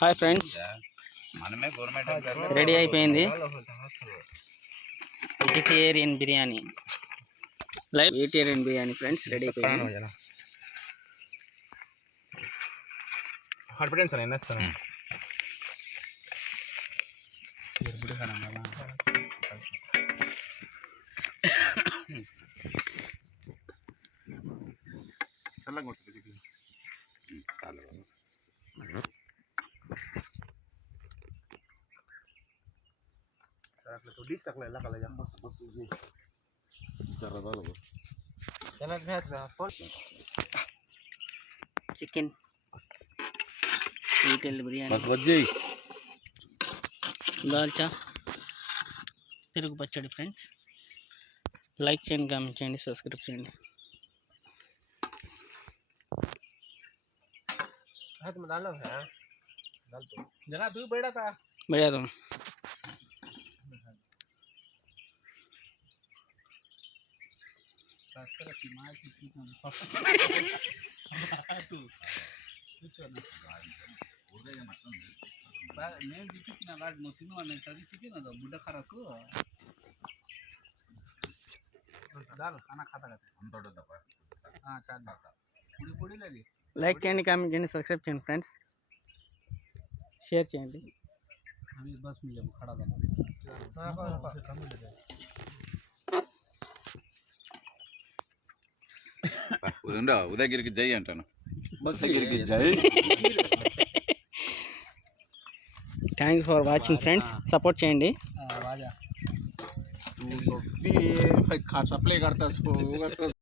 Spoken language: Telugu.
హాయ్ ఫ్రెండ్స్ మనమే గవర్నమెంట్ రెడీ అయిపోయింది. Vegetarian biryani. Live vegetarian biryani friends ready అయిపోయింది. కాన్ఫిడెన్స్ అని ఎన్నేస్తాను చల్లగా ఉంటుంది ఇది. सर आपलं तो डिश टाकला याला काला बस बस जे chicken vegetarian biryani bus bajji dalcha పెరుగు పచ్చడి ఫ్రెండ్స్ లైక్ చేయండి కామెంట్ చేయండి సబ్స్క్రైబ్ చేయండి हां तुम डाल लो Tatrak maji kitu na watu kitu na ఊరగా మాత్రం నేను తిప్పించిన వాడు నువ్వు తిను నేను చదివికి నా బుడ్డ ఖరాసు దాలు ఖానా ఖాతా కదా అంతోడు తప్ప చాలా పొడి పొడి లేదు లైక్ చేయండి కామెంట్ చేయండి సబ్స్క్రైబ్ చేయండి. ఫ్రెండ్స్ షేర్ చేయండి బస్ మీద ఖడా ఉండ ఉదయగిరికి జై అంటాను ఉదయగిరికి జై thank you for watching friends support చేయండి तू भी खा सप्लाई करता सो